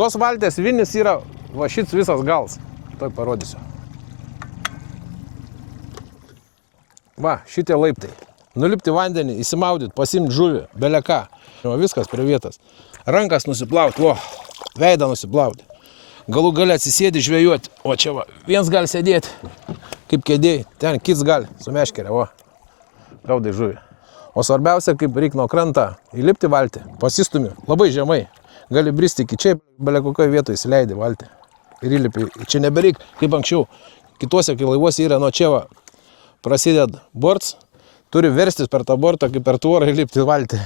Tos valties vinis yra va šits visas gals. Tuoj parodysiu. Va, šitie laiptai. Nulipti vandenį, įsimaudyti, pasimti žuvį, beleką. Viskas prie vietas. Rankas nusiplauti, veidą nusiplauti. Galų gali atsisėdi žvėjuoti. O čia va, viens gali sėdėti, kaip kėdėjai. Ten kits gali, su meškerė, gaudai žuvį. O svarbiausia, kaip reik nuo krantą įlipti valtį, pasistumi labai žemai. Gali bristi iki čia, belia kokioje vietoje įsileidi valtį. Ir įlipi. Čia nebereik, kaip anksčiau. Kituose, kai laivuose yra nuo čia va, prasideda borts, turi verstis per tą bortą, kaip per tvorą įlipti valtį.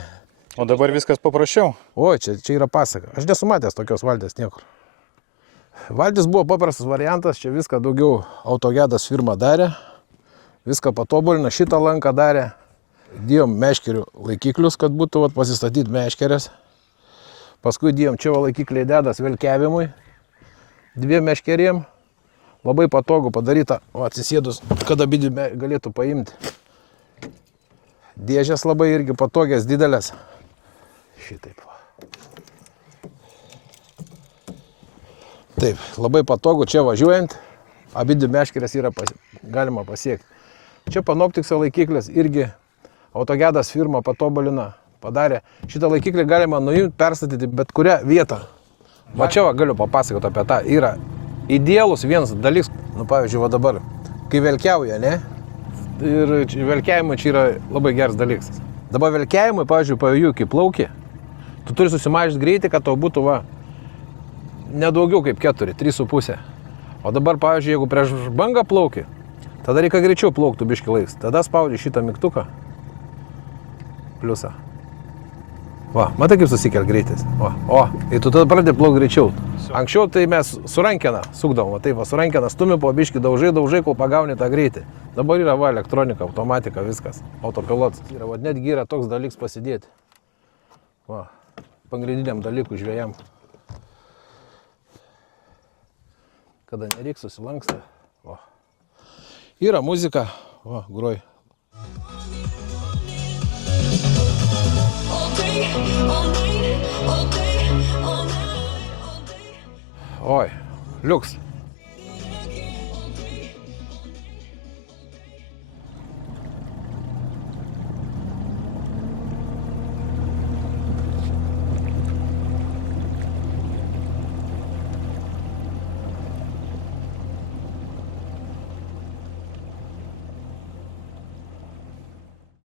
O dabar viskas paprasčiau? O, čia yra pasaka. Aš nesu matęs tokios valtės niekur. Valtis buvo paprastas variantas, čia viską daugiau Autogedas firma darė. Viską patobulino, šitą lanką darė. Dėjom meškerių laikiklius, kad būtų pasistatyti meškerės. Paskui dėjom čia laikikliai dedas velkiavimui. 2 meškeriem. Labai patogu padaryta, atsisėdus, kad abi galėtų paimti. Dėžės labai irgi patogias, didelės. Šitaip. Taip, labai patogu čia važiuojant. Abi meškerės yra galima pasiekti. Čia Panoptikso laikiklis irgi Autogedas firma patobulina, padarė. Šitą laikiklį galima nuimti, perstatyti bet kurią vietą. Va čia galiu papasakoti apie tą. Yra idealus vienas dalykas, pavyzdžiui, dabar, kai velkiauja, ne? Ir velkiavimui čia yra labai geras dalykas. Dabar velkiavimui, pavyzdžiui, pavėjų kaip plauki, tu turi susimažinti greitį, kad tau būtų nedaugiau kaip 4, 3,5. O dabar, pavyzdžiui, jeigu prieš bangą plauki, tada reikia greičiau plauktų biški laiks. Tada spaudi šitą mygtuką. Pliusą. Va, matai kaip susikel greitis. Ir tu tada pradedi plaukti greičiau. Anksčiau tai mes su rankena sukdavom, taip va, su rankena stumi po biški, daužai, kol pagauni tą greitį. Dabar yra elektronika, automatika, viskas, autopilotas. Netgi yra toks dalykas pasidėti. Va, pagrindiniam dalykui žvejam. Kada nereik susilanksta. Va. Yra muzika, va, groj. Oi, liuks.